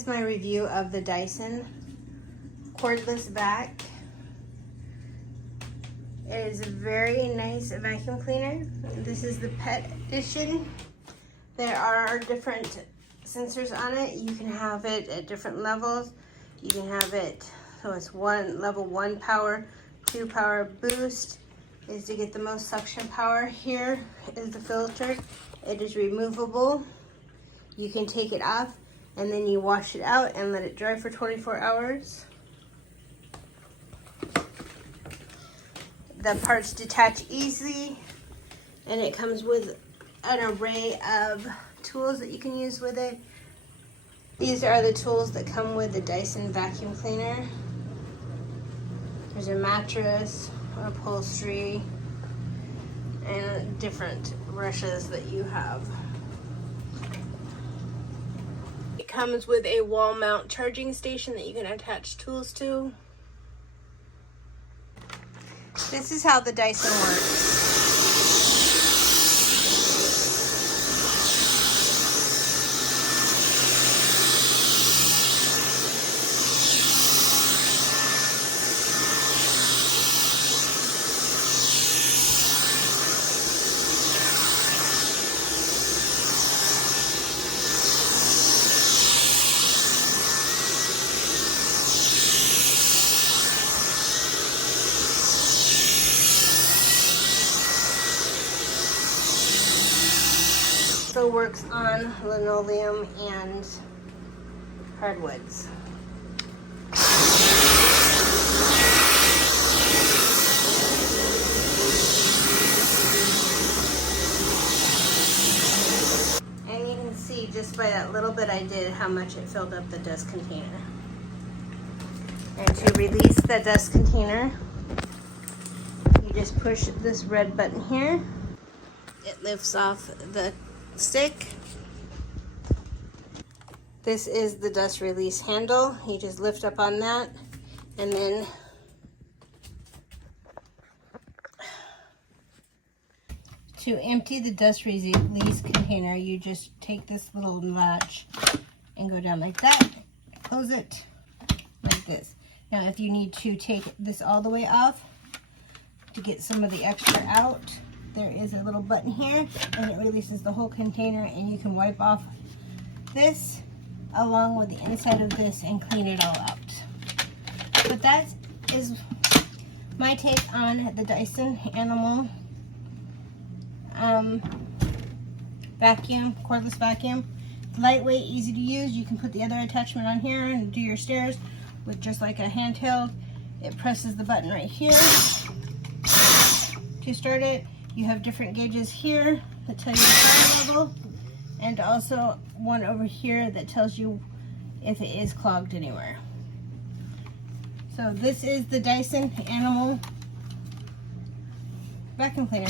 is my review of the Dyson Cordless Vac. It is a very nice vacuum cleaner. This is the pet edition. There are different sensors on it. You can have it at different levels. You can have it, so it's level 1 power, 2 power. Boost is to get the most suction power. Here is the filter. It is removable. You can take it off and then you wash it out and let it dry for 24 hours. The parts detach easily, and it comes with an array of tools that you can use with it. These are the tools that come with the Dyson vacuum cleaner. There's a mattress, upholstery, and different brushes that you have. It comes with a wall mount charging station that you can attach tools to. This is how the Dyson works. Also works on linoleum and hardwoods. And you can see just by that little bit I did how much it filled up the dust container. And to release the dust container, you just push this red button here. It lifts off the stick. This is the dust release handle. You just lift up on that, and then to empty the dust release container, you just take this little latch and go down like that, close it like this. Now if you need to take this all the way off to get some of the extra out, there is a little button here, and it releases the whole container, and you can wipe off this along with the inside of this and clean it all out. But that is my take on the Dyson Animal vacuum, cordless vacuum. Lightweight, easy to use. You can put the other attachment on here and do your stairs with just like a handheld. It presses the button right here to start it. You have different gauges here that tell you the power level, and also one over here that tells you if it is clogged anywhere. So this is the Dyson Animal vacuum cleaner.